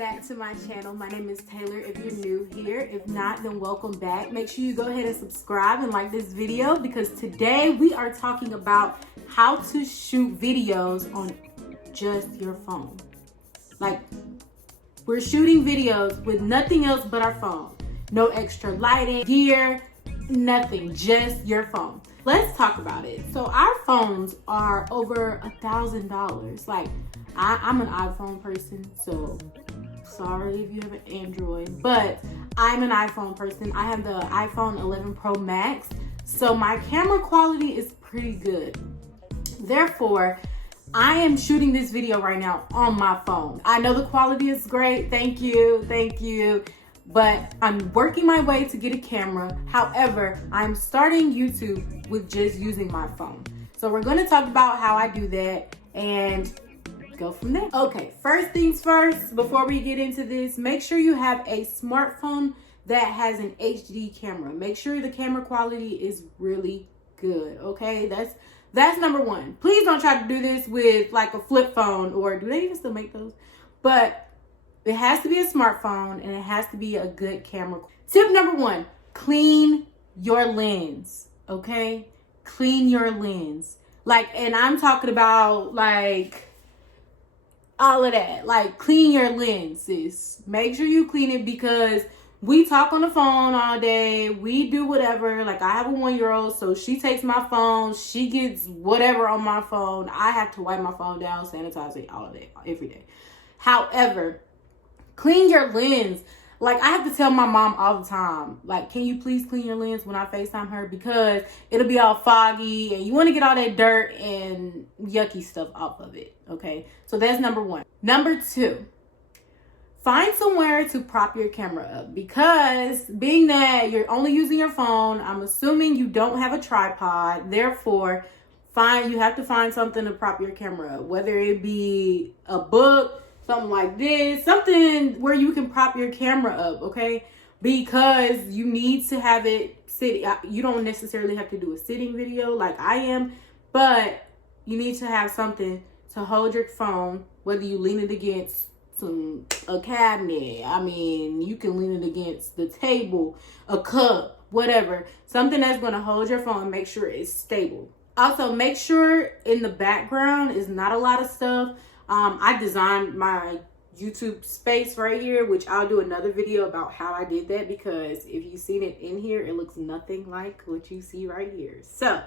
back to my channel. My name is Taylor if you're new here. If not, then welcome back. Make sure you go ahead and subscribe and like this video because today we are talking about how to shoot videos on just your phone. Like, we're shooting videos with nothing else but our phone. No extra lighting, gear, nothing, just your phone. Let's talk about it. So our phones are over $1,000. Like, I'm an iPhone person, so sorry if you have an Android, but I'm an iPhone person. I have the iPhone 11 Pro Max, so my camera quality is pretty good. Therefore, I am shooting this video right now on my phone. I know the quality is great, thank you, but I'm working my way to get a camera. However, I'm starting YouTube with just using my phone. So we're gonna talk about how I do that and go from there. Okay, first things first, before we get into this, make sure you have a smartphone that has an HD camera. Make sure the camera quality is really good, okay? That's number one. Please don't try to do this with like a flip phone, or do they even still make those? But it has to be a smartphone and it has to be a good camera. Tip number one, clean your lens, okay? Clean your lens. Like, and I'm talking about like all of that. Like, clean your lenses. Make sure you clean it because we talk on the phone all day. We do whatever. Like, I have a 1-year-old, so she takes my phone. She gets whatever on my phone. I have to wipe my phone down, sanitize it, all of that, every day. However, clean your lens. Like, I have to tell my mom all the time, like, can you please clean your lens when I FaceTime her? Because it'll be all foggy and you want to get all that dirt and yucky stuff off of it, okay? So that's number one. Number two, find somewhere to prop your camera up, because being that you're only using your phone, I'm assuming you don't have a tripod. Therefore, you have to find something to prop your camera up, whether it be a book, something like this, something where you can prop your camera up, okay? Because you need to have it sit. You don't necessarily have to do a sitting video like I am, but you need to have something to hold your phone, whether you lean it against a cabinet. I mean, you can lean it against the table, a cup, whatever. Something that's going to hold your phone and make sure it's stable. Also, make sure in the background is not a lot of stuff. I designed my YouTube space right here, which I'll do another video about how I did that, because if you've seen it in here, it looks nothing like what you see right here. So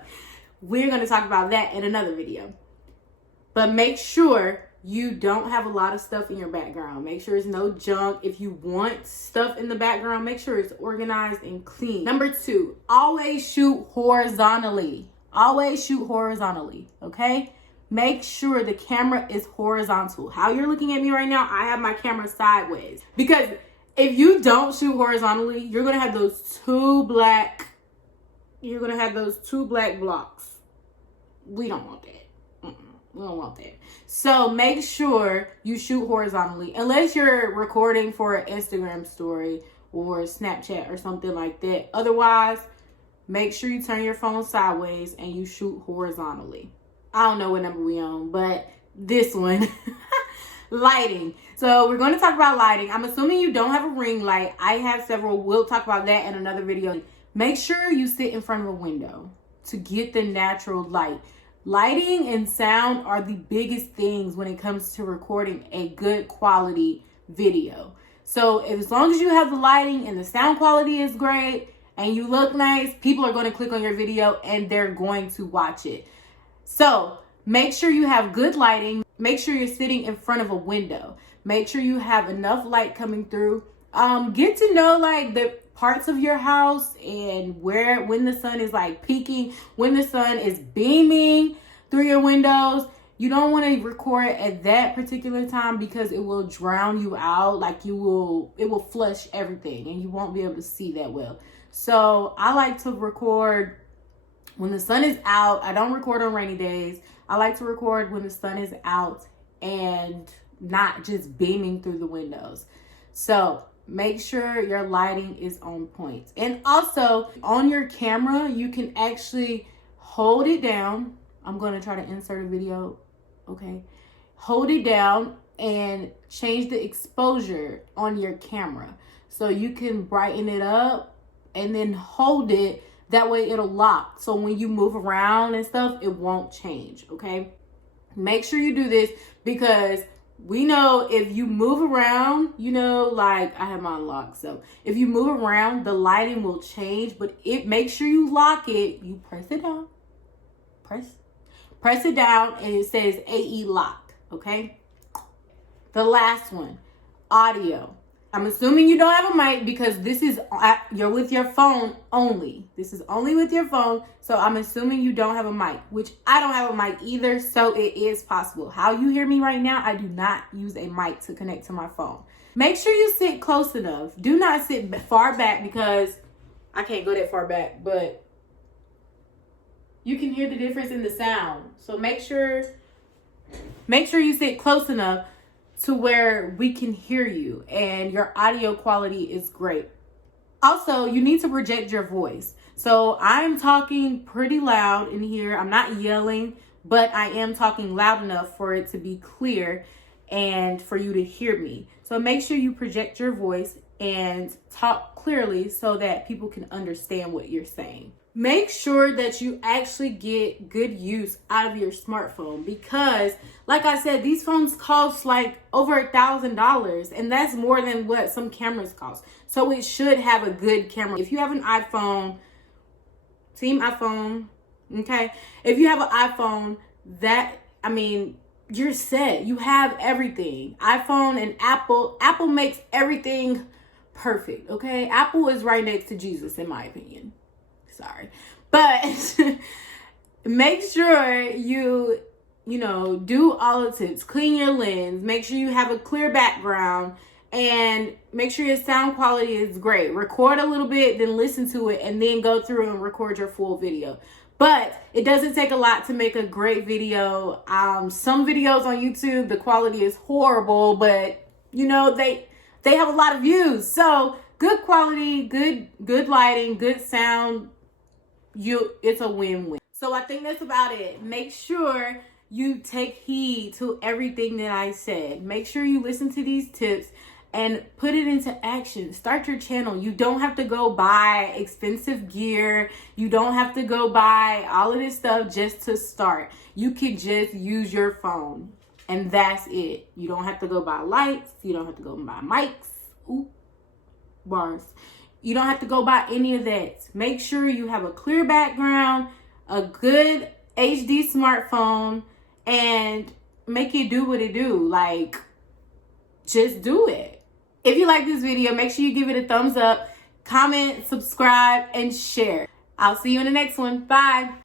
we're going to talk about that in another video. But make sure you don't have a lot of stuff in your background. Make sure it's no junk. If you want stuff in the background, make sure it's organized and clean. Number two, always shoot horizontally. Always shoot horizontally, okay? Make sure the camera is horizontal. How you're looking at me right now, I have my camera sideways. Because if you don't shoot horizontally, you're going to have those two black blocks. We don't want that. We don't want that. So make sure you shoot horizontally, unless you're recording for an Instagram story or Snapchat or something like that. Otherwise, make sure you turn your phone sideways and you shoot horizontally. I don't know what number we on, but this one. Lighting. So we're going to talk about lighting. I'm assuming you don't have a ring light. I have several. We'll talk about that in another video. Make sure you sit in front of a window to get the natural light. Lighting and sound are the biggest things when it comes to recording a good quality video. So as long as you have the lighting and the sound quality is great and you look nice, people are going to click on your video and they're going to watch it. So make sure you have good lighting. Make sure you're sitting in front of a window. Make sure you have enough light coming through. Get to know like the parts of your house and when the sun is like peaking, when the sun is beaming through your windows. You don't want to record at that particular time because it will drown you out. Like it will flush everything and you won't be able to see that well. So I like to record when the sun is out. I don't record on rainy days. I like to record when the sun is out and not just beaming through the windows. So make sure your lighting is on point. And also on your camera, you can actually hold it down. I'm going to try to insert a video. Okay. Hold it down and change the exposure on your camera. So you can brighten it up and then hold it. That way it'll lock. So when you move around and stuff, it won't change, okay? Make sure you do this because we know if you move around, you know, like I have mine locked. So if you move around, the lighting will change, but make sure you lock it. You press it down, press it down, and it says AE lock, okay? The last one, audio. I'm assuming you don't have a mic because this is, you're with your phone only. This is only with your phone. So I'm assuming you don't have a mic, which I don't have a mic either. So it is possible. How you hear me right now, I do not use a mic to connect to my phone. Make sure you sit close enough. Do not sit far back because I can't go that far back, but you can hear the difference in the sound. So make sure you sit close enough to where we can hear you and your audio quality is great. Also, you need to project your voice. So I'm talking pretty loud in here. I'm not yelling, but I am talking loud enough for it to be clear and for you to hear me. So make sure you project your voice and talk clearly so that people can understand what you're saying. Make sure that you actually get good use out of your smartphone because, like I said, these phones cost like over $1,000 and that's more than what some cameras cost. So it should have a good camera. If you have an iPhone, team iPhone, okay? If you have an iPhone, you're set. You have everything. iPhone and Apple makes everything perfect, okay? Apple is right next to Jesus, in my opinion. Sorry, but make sure you do all the tips. Clean your lens, make sure you have a clear background, and make sure your sound quality is great. Record a little bit, then listen to it, and then go through and record your full video. But it doesn't take a lot to make a great video. Some videos on YouTube, the quality is horrible, but they have a lot of views. So good quality, good lighting, good sound. It's a win-win. So I think that's about it. Make sure you take heed to everything that I said. Make sure you listen to these tips and put it into action. Start your channel. You don't have to go buy expensive gear. You don't have to go buy all of this stuff just to start. You can just use your phone and that's it. You don't have to go buy lights. You don't have to go buy mics. Ooh, bars. You don't have to go buy any of that. Make sure you have a clear background, a good HD smartphone, and make it do what it do. Like, just do it. If you like this video, make sure you give it a thumbs up, comment, subscribe, and share. I'll see you in the next one. Bye.